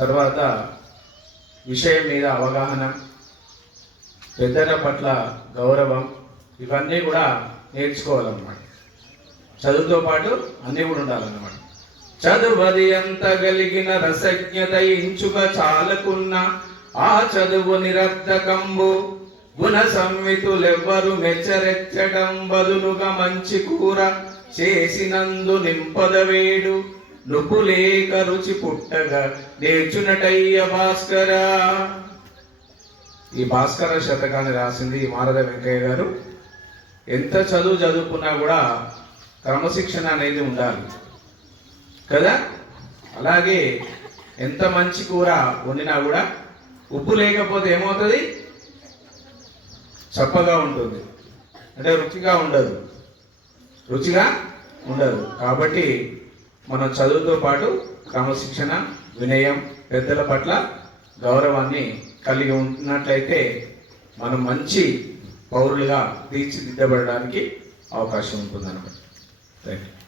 తర్వాత విషయం మీద అవగాహన, పెద్దల పట్ల గౌరవం, ఇవన్నీ కూడా నేర్చుకోవాలన్నమాట. చదువుతో పాటు అన్నీ కూడా ఉండాలన్నమాట. చదువది ఎంత గలిగిన రసజ్ఞత ఇంచుక చాలకున్న ఆ చదువు నిరర్ధకంబు, గుణ సంవితులెవ్వరు మెచ్చరెచ్చడం బదులుగా మంచి కూర చేసినందు నింపదవేడు, నుపులేక రుచి పుట్టగా నేర్చునటయ్య భాస్కర. ఈ భాస్కర శతకాన్ని రాసింది మారద వెంకయ్య గారు. ఎంత చదువుకున్నా కూడా క్రమశిక్షణ అనేది ఉండాలి కదా. అలాగే ఎంత మంచి కూర వండినా కూడా ఉప్పు లేకపోతే ఏమవుతుంది? చప్పగా ఉంటుంది, అంటే రుచిగా ఉండదు. కాబట్టి మనం చదువుతో పాటు క్రమశిక్షణ, వినయం, పెద్దల పట్ల గౌరవాన్ని కలిగి ఉన్నట్లయితే మనం మంచి పౌరులుగా తీర్చిదిద్దబడడానికి అవకాశం ఉంటుందన్నమాట. Thank you.